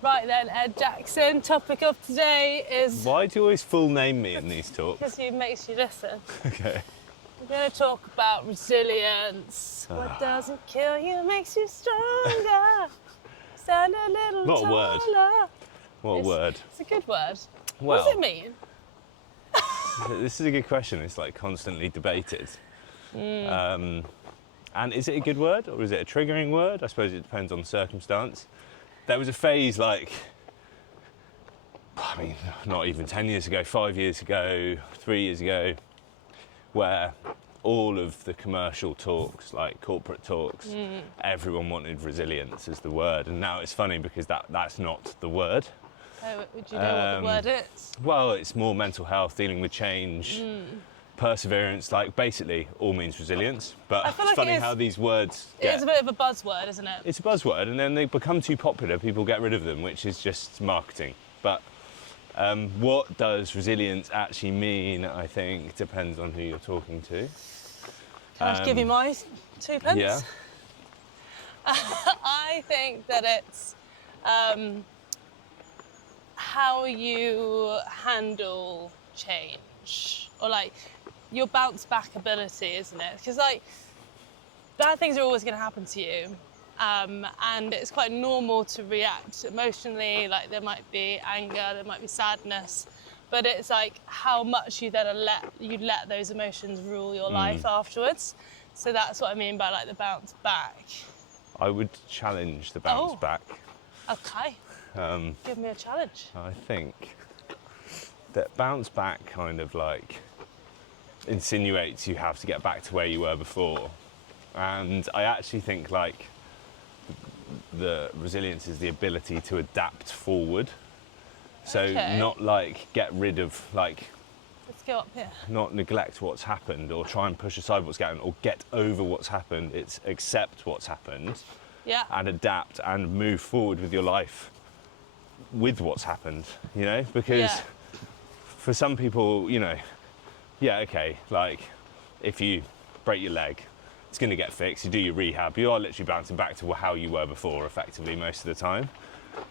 Right then, Ed Jackson, topic of today is... Why do you always full name me in these talks? Because it makes you listen. Okay. We're going to talk about resilience. What doesn't kill you makes you stronger. Stand a little What a taller. word. What a word. It's a good word. Well, what does it mean? This is a good question. It's like constantly debated. And is it a good word or is it a triggering word? I suppose it depends on the circumstance. There was a phase like, I mean, not even 10 years ago, 5 years ago, 3 years ago, where all of the commercial talks, like corporate talks, everyone wanted resilience as the word. And now it's funny because that's not the word. Oh, would you know what the word is? Well, it's more mental health, dealing with change, perseverance, like basically all means resilience. But I feel it's like funny how these words get... It's a bit of a buzzword, isn't it? It's a buzzword, and then they become too popular, people get rid of them, which is just marketing. But what does resilience actually mean, I think, depends on who you're talking to. Can I just give you my 2 pence? Yeah. I think that it's how you handle change, or like your bounce back ability, isn't it? Because like bad things are always going to happen to you, and it's quite normal to react emotionally. Like there might be anger, there might be sadness, but it's like how much you then let those emotions rule your life afterwards. So that's what I mean by like the bounce back. I would challenge the bounce back. Okay. Give me a challenge. I think that bounce back kind of like insinuates you have to get back to where you were before. And I actually think like the resilience is the ability to adapt forward. So not like get rid of like... Let's go up here. Not neglect what's happened or try and push aside what's going on or get over what's happened. It's accept what's happened and adapt and move forward with your life with what's happened, you know? Because for some people, you know, like if you break your leg, it's going to get fixed, you do your rehab, you are literally bouncing back to how you were before effectively most of the time.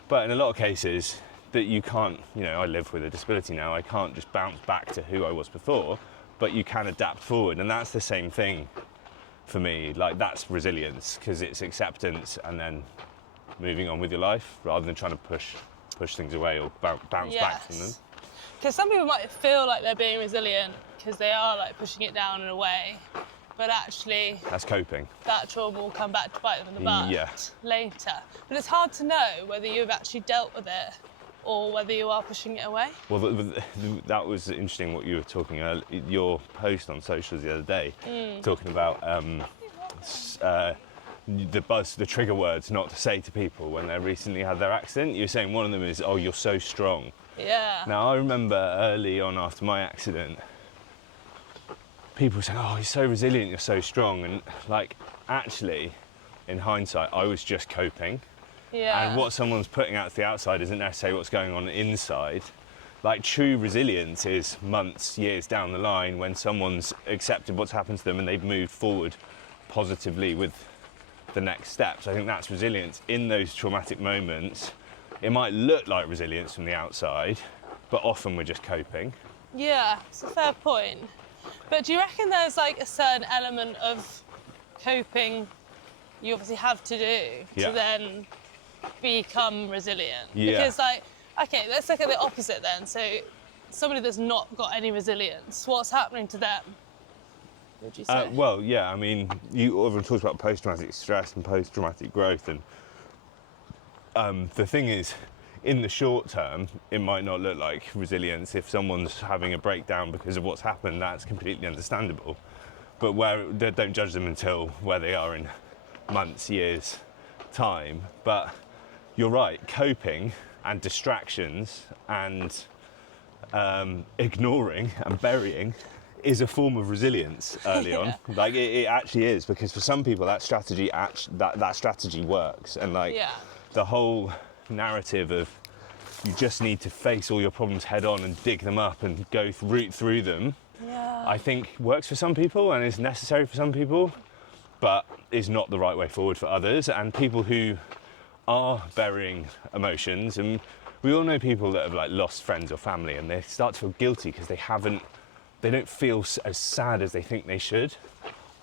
But in a lot of cases that you can't, you know, I live with a disability now, I can't just bounce back to who I was before, but you can adapt forward, and that's the same thing for me. Like that's resilience, because it's acceptance and then moving on with your life rather than trying to push things away or bounce back from them. Because some people might feel like they're being resilient because they are like pushing it down in a way, but actually that's coping. That trauma will come back to bite them in the butt later. But it's hard to know whether you've actually dealt with it or whether you are pushing it away. Well, that was interesting what you were talking about, your post on socials the other day, talking about the trigger words not to say to people when they recently had their accident. You were saying one of them is, oh, you're so strong. Yeah. Now, I remember early on after my accident, people saying, oh, you're so resilient, you're so strong. And like, actually, in hindsight, I was just coping. Yeah. And what someone's putting out to the outside isn't necessarily what's going on inside. Like true resilience is months, years down the line when someone's accepted what's happened to them and they've moved forward positively with the next steps. I think that's resilience. In those traumatic moments, it might look like resilience from the outside, but often we're just coping. Yeah, it's a fair point. But do you reckon there's like a certain element of coping you obviously have to do to then become resilient? Because like, okay, let's look at the opposite then. So somebody that's not got any resilience, what's happening to them, would you say? Well, yeah, I mean, everyone talks about post-traumatic stress and post-traumatic growth, and the thing is, in the short term, it might not look like resilience. If someone's having a breakdown because of what's happened, that's completely understandable. But don't judge them until where they are in months, years' time. But you're right, coping and distractions and ignoring and burying is a form of resilience early on. Like it actually is, because for some people that strategy that strategy works, and like the whole narrative of you just need to face all your problems head on and dig them up and root through them, I think works for some people and is necessary for some people, but is not the right way forward for others. And people who are burying emotions, and we all know people that have like lost friends or family, and they start to feel guilty because they don't feel as sad as they think they should.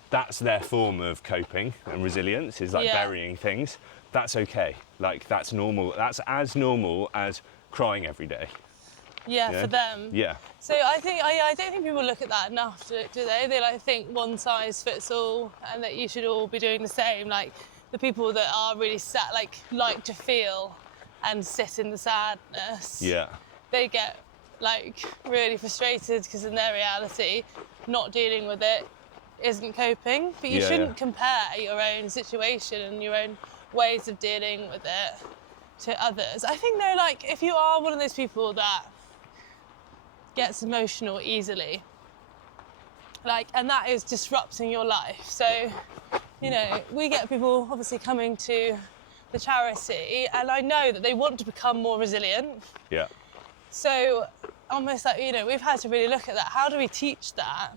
That's their form of coping and resilience, is like burying things. That's okay. Like, that's normal. That's as normal as crying every day. Yeah, for them. Yeah. So I don't think people look at that enough, do they? They like think one size fits all, and that you should all be doing the same. Like the people that are really sad, like to feel and sit in the sadness. Yeah. They get like really frustrated because in their reality, not dealing with it isn't coping. But you shouldn't compare your own situation and your own ways of dealing with it to others. I think though, like if you are one of those people that gets emotional easily, like, and that is disrupting your life. So, you know, we get people obviously coming to the charity, and I know that they want to become more resilient. Yeah. So, almost like, you know, we've had to really look at that. How do we teach that?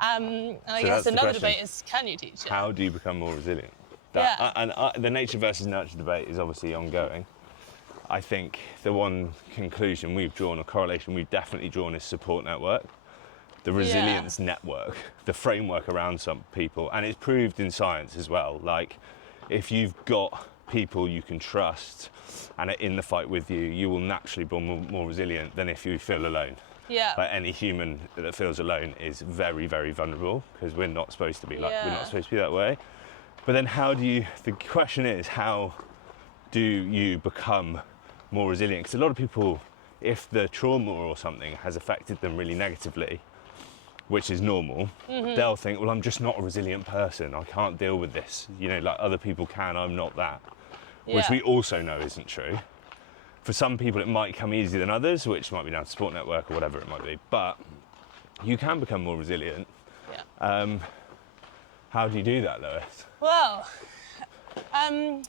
And I guess another debate is, can you teach it? How do you become more resilient? The nature versus nurture debate is obviously ongoing. I think the one conclusion we've drawn, a correlation we've definitely drawn, is support network. The resilience network, the framework around some people, and it's proved in science as well. Like, if you've got people you can trust and are in the fight with you, you will naturally be more resilient than if you feel alone. Yeah. Like, any human that feels alone is very, very vulnerable, because we're not supposed to be like, we're not supposed to be that way. But then the question is, how do you become more resilient? Because a lot of people, if the trauma or something has affected them really negatively, which is normal, they'll think, well, I'm just not a resilient person. I can't deal with this. You know, like other people can, I'm not that. Which we also know isn't true. For some people, it might come easier than others, which might be down to support network or whatever it might be. But you can become more resilient. Yeah. How do you do that, Lois? Well,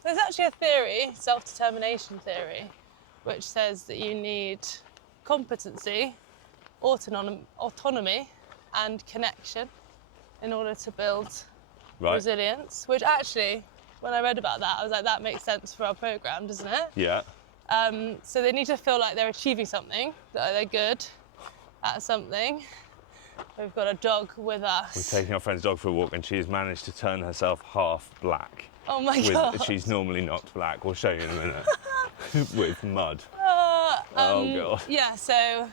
there's actually a theory, self-determination theory, which says that you need competency, autonomy, and connection in order to build resilience. Which actually, when I read about that, I was like, that makes sense for our programme, doesn't it? Yeah. So they need to feel like they're achieving something, that they're good at something. We've got a dog with us. We're taking our friend's dog for a walk, and she's managed to turn herself half black. Oh my God. She's normally not black. We'll show you in a minute. With mud. Oh God. Yeah, so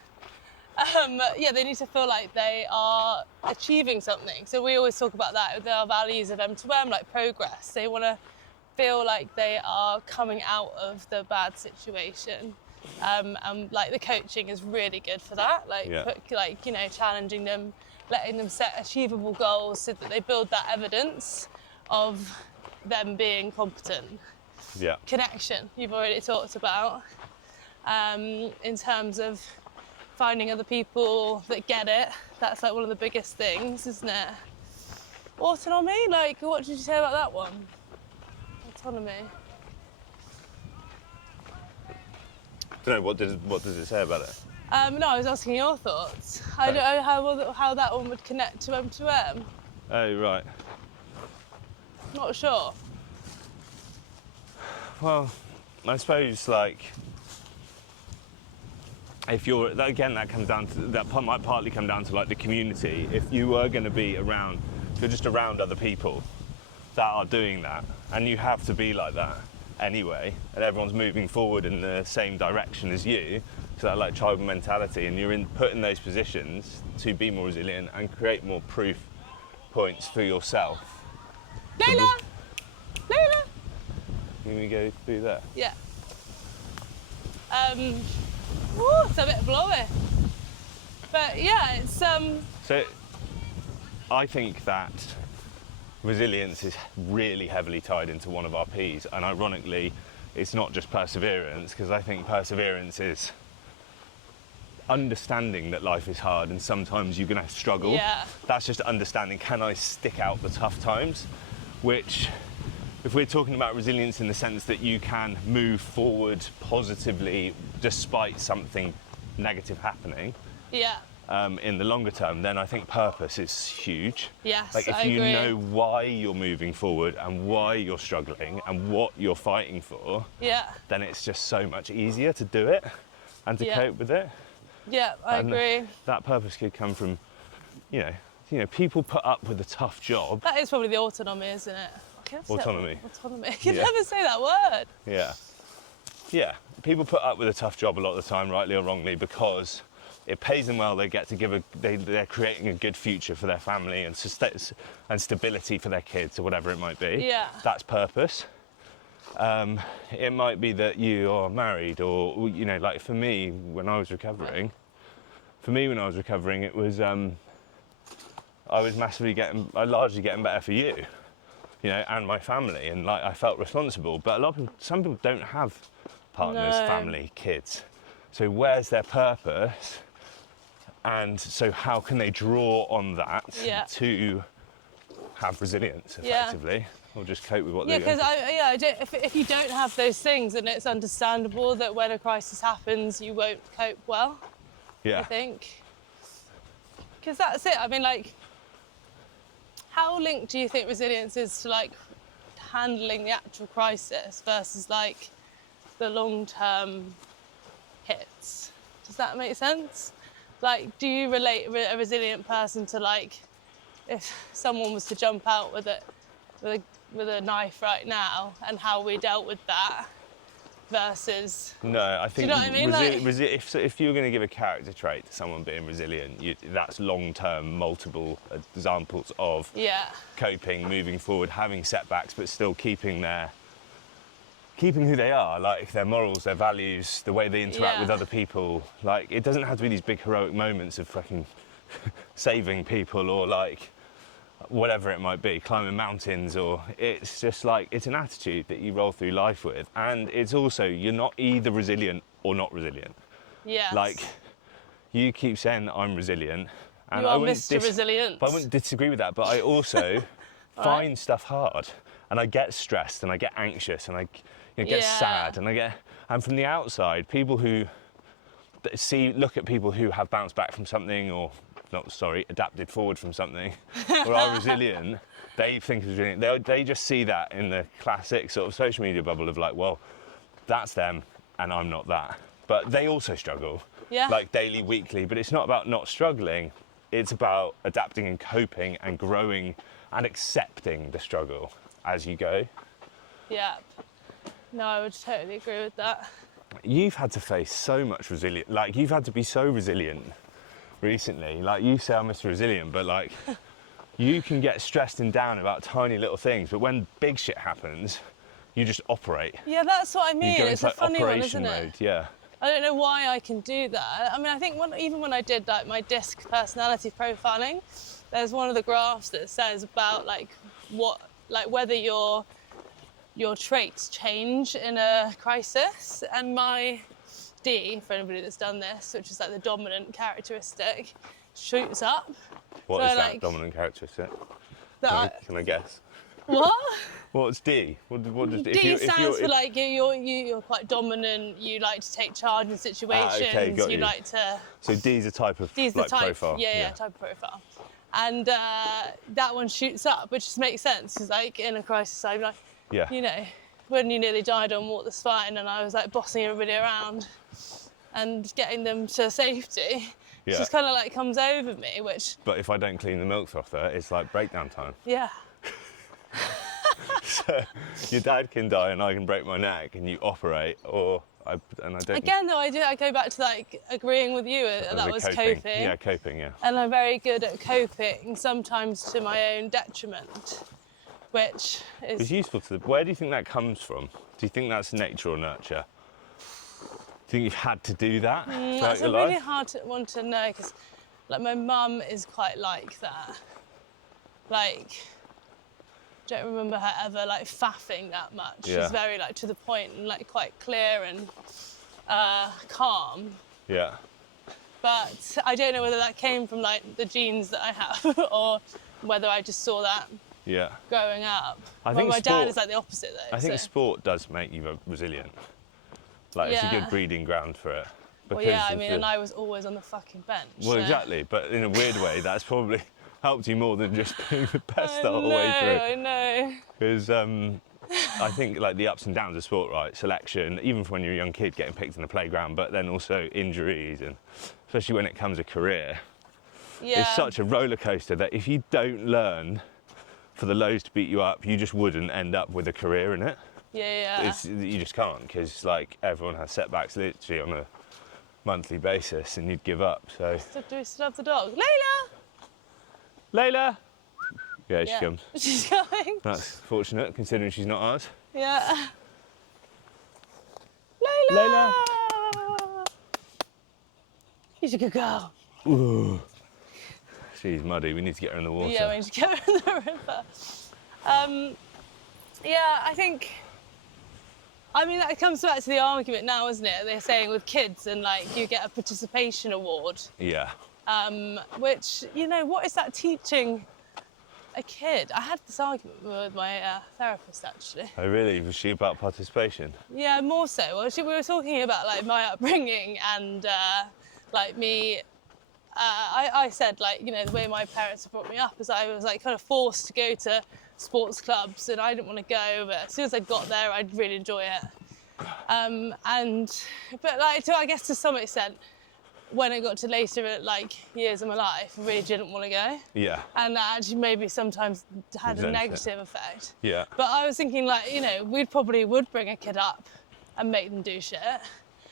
they need to feel like they are achieving something. So we always talk about that with our values of M2M, like progress. They want to feel like they are coming out of the bad situation. And like the coaching is really good for that. Like, you know, challenging them, letting them set achievable goals so that they build that evidence of them being competent. Yeah. Connection, you've already talked about, in terms of finding other people that get it. That's like one of the biggest things, isn't it? Autonomy, like, what did you say about that one? Autonomy. I don't know, what does it say about it? No, I was asking your thoughts. I don't know how that one would connect to M2M. Oh, right. Not sure. Well, I suppose, like, if you're, again, that might partly come down to like the community. If you were going to be around, if you're just around other people that are doing that, and you have to be like that anyway, and everyone's moving forward in the same direction as you, so that like tribal mentality, and you're put in those positions to be more resilient and create more proof points for yourself. Layla! Layla! Can we go through there? Yeah. It's a bit blowy. But yeah, it's So I think that resilience is really heavily tied into one of our P's, and ironically it's not just perseverance, because I think perseverance is understanding that life is hard and sometimes you're going to struggle. Yeah. That's just understanding, can I stick out the tough times? Which, if we're talking about resilience in the sense that you can move forward positively despite something negative happening, yeah. in the longer term, then I think purpose is huge. Yes, like if I you agree. know why you're moving forward and why you're struggling and what you're fighting for, then it's just so much easier to do it and to cope with it. Yeah, I agree. That purpose could come from, you know, people put up with a tough job. That is probably the autonomy, isn't it? Autonomy. Autonomy. You can never say that word. Yeah. People put up with a tough job a lot of the time, rightly or wrongly, because it pays them well. They get to they're creating a good future for their family and stability for their kids or whatever it might be. Yeah. That's purpose. It might be that you are married, or, you know, like for me, when I was recovering, it was, I was largely getting better for you, you know, and my family, and like I felt responsible. But some people don't have partners, family, kids. So where's their purpose? And so how can they draw on that to have resilience effectively, or just cope with what they because if you don't have those things, then it's understandable that when a crisis happens, you won't cope well. I think. Because that's it. I mean, like, how linked do you think resilience is to like handling the actual crisis versus like the long-term hits? Does that make sense? Like, do you relate a resilient person to, like, if someone was to jump out with a knife right now, and how we dealt with that versus? No, I think. Do you know what I mean? If you were going to give a character trait to someone being resilient, that's long-term, multiple examples of coping, moving forward, having setbacks, but still keeping who they are, like their morals, their values, the way they interact with other people. Like, it doesn't have to be these big heroic moments of fucking saving people or like whatever it might be, climbing mountains, or it's just like, it's an attitude that you roll through life with. And it's also, you're not either resilient or not resilient. Like, you keep saying that I'm resilient, and you are Mr. Resilient. But I wouldn't disagree with that, but I also find stuff hard, and I get stressed, and I get anxious, and I get sad, and from the outside, people who look at people who have bounced back from something, or adapted forward from something, or are resilient, they think of resilient. They just see that in the classic sort of social media bubble of like, well, that's them, and I'm not that. But they also struggle, like daily, weekly. But it's not about not struggling. It's about adapting and coping and growing and accepting the struggle as you go. Yeah. No, I would totally agree with that. You've had to face so much resilience. Like, you've had to be so resilient recently. Like, you say I'm Mr. Resilient, but like, you can get stressed and down about tiny little things. But when big shit happens, you just operate. Yeah, that's what I mean. It's a funny one, isn't mode. it? Yeah. I don't know why I can do that. I mean, I think even when I did like my DISC personality profiling, there's one of the graphs that says about like whether your traits change in a crisis, and my D, for anybody that's done this, which is like the dominant characteristic, shoots up. What is that dominant characteristic? Can I guess? What? What's D? What does D stands for like you're quite dominant. You like to take charge in situations. Okay, got you. Like to. So D's a type of D's like the type, profile. Yeah, type of profile. And that one shoots up, which just makes sense because like in a crisis, I'm like, you know, when you nearly died on Walk the Spine, and I was like bossing everybody around and getting them to safety. It just kind of like comes over me, which. But if I don't clean the milk frother, it's like breakdown time. Yeah. So your dad can die and I can break my neck, and you operate, I don't. Again, though, I go back to like agreeing with you that was coping. Yeah, coping. Yeah. And I'm very good at coping, sometimes to my own detriment, which is. It's useful to. Where do you think that comes from? Do you think that's nature or nurture? Do you think you've had to do that? That's a really hard one to know, because like my mum is quite like that. Like, don't remember her ever like faffing that much. She's very like to the point and like quite clear and calm. Yeah. But I don't know whether that came from like the genes that I have or whether I just saw that growing up. I think my dad is like the opposite though. I think sport does make you resilient. Like it's a good breeding ground for it. Well, yeah, I mean, and I was always on the fucking bench. Well, exactly, but in a weird way, that's probably helped you more than just being the best the whole way through. I know. Because I think like the ups and downs of sport, right? Selection, even when you're a young kid, getting picked in the playground, but then also injuries, and especially when it comes to career, it's such a roller coaster that if you don't learn for the lows to beat you up, you just wouldn't end up with a career in it. You just can't, because like everyone has setbacks literally on a monthly basis, and you'd give up. So do we still have the dog? Layla! Yeah, she comes. She's coming. That's fortunate, considering she's not ours. Yeah. Layla! She's a good girl. Ooh. She's muddy, we need to get her in the water. Yeah, we need to get her in the river. I mean, that comes back to the argument now, isn't it? They're saying with kids, and like you get a participation award. Yeah. Which, you know, what is that teaching a kid? I had this argument with my therapist, actually. Oh, really? Was she about participation? Yeah, more so. Well, we were talking about like my upbringing and like me. I said, like, you know, the way my parents brought me up is I was like kind of forced to go to sports clubs, and I didn't want to go, but as soon as I got there, I'd really enjoy it. But like, I guess to some extent, when it got to later like years of my life, I really didn't want to go. Yeah. And that actually maybe sometimes had a negative effect. Yeah. But I was thinking, like, you know, we probably would bring a kid up and make them do shit.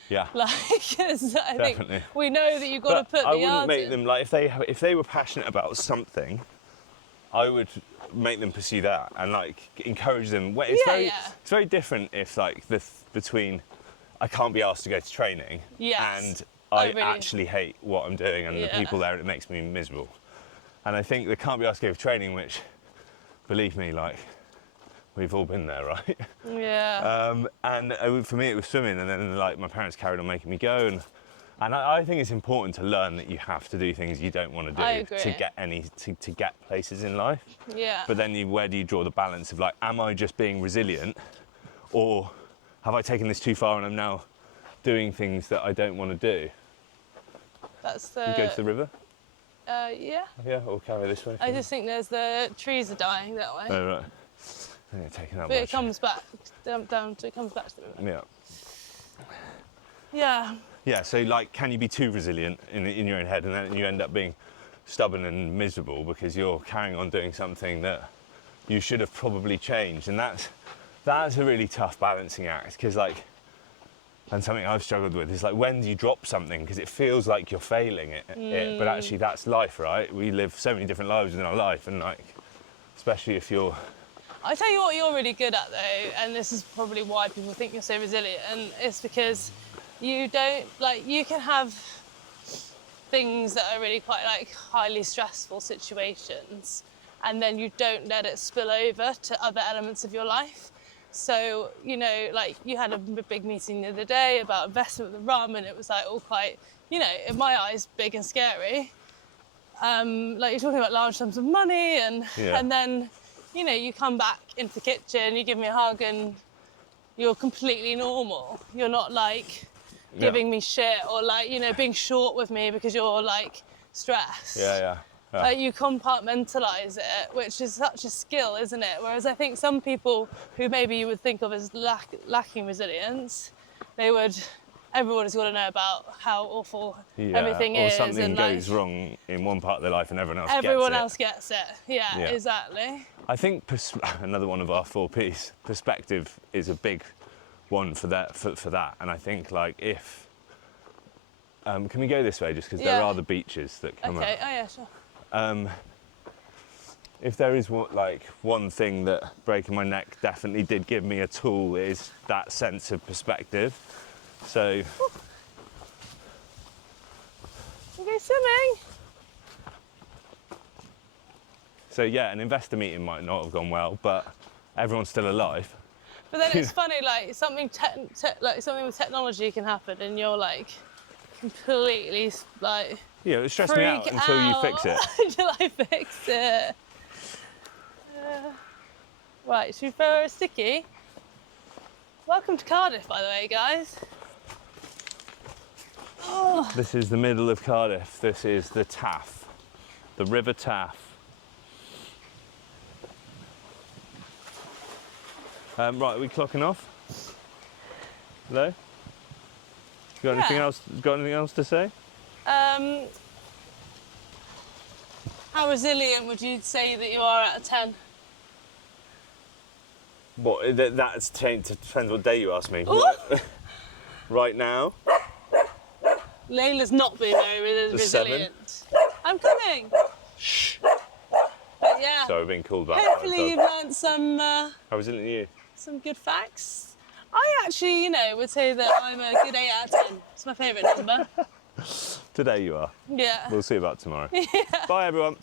Yeah. Like, because I Definitely. think we know that you've got to put the yards in. I wouldn't make them, like, if they were passionate about something, I would make them pursue that and like encourage them. It's very different if like between I can't be asked to go to training and I really actually hate what I'm doing and the people there, it makes me miserable. And I think they can't be asked to go for training, which, believe me, like, we've all been there, right? Yeah. And for me, it was swimming, and then like my parents carried on making me go, and I think it's important to learn that you have to do things you don't want to do to get places in life. Yeah. But then where do you draw the balance of like, am I just being resilient, or have I taken this too far and I'm now doing things that I don't want to do? That's the. You go to the river? Yeah. Yeah, or carry this way. I just think there's the trees are dying that way. Oh, right. Yeah, taking that but much. it comes back down to the river. Yeah. Yeah. Yeah, so like, can you be too resilient in your own head, and then you end up being stubborn and miserable because you're carrying on doing something that you should have probably changed? And that's a really tough balancing act, because like, and something I've struggled with is like, when do you drop something? Because it feels like you're failing it, but actually that's life, right? We live so many different lives in our life, and like, especially if you're... I tell you what you're really good at though, and this is probably why people think you're so resilient, and it's because you don't, like, you can have things that are really quite like highly stressful situations, and then you don't let it spill over to other elements of your life. So, you know, like, you had a big meeting the other day about investment with the rum, and it was like all quite, you know, in my eyes, big and scary. Like, you're talking about large sums of money, and then, you know, you come back into the kitchen, you give me a hug, and you're completely normal. You're not like giving me shit, or like, you know, being short with me because you're like stressed. Yeah. Like, you compartmentalize it, which is such a skill, isn't it? Whereas I think some people who maybe you would think of as lacking resilience, everybody's got to know about how awful everything is. Or something and goes wrong in one part of their life and everyone else gets it. Yeah, exactly. I think another one of our 4 Ps, perspective, is a big one for that. And I think, like, if... can we go this way, just because there are the beaches that come up? Okay, oh yeah, sure. If there is one thing that breaking my neck definitely did give me a tool, is that sense of perspective. So... You go swimming? So yeah, an investor meeting might not have gone well, but everyone's still alive. But then it's funny, like, something with technology can happen, and you're like completely like... Yeah, it stressed me out until you fix it. Until I fix it. Right, should we throw a sticky? Welcome to Cardiff, by the way, guys. Oh. This is the middle of Cardiff. This is the Taff, the River Taff. Right, are we clocking off? Hello? Got anything else? Got anything else to say? How resilient would you say that you are out of 10? What? That's changed. Depends what day you ask me. Right now. Layla's not being very resilient. 7. I'm coming. Shh. But yeah. Sorry, we're being called back. Hopefully you've learnt some. How resilient are you? Some good facts. I actually, would say that I'm a good 8 out of 10. It's my favourite number. Today you are. Yeah. We'll see about tomorrow. Yeah. Bye, everyone.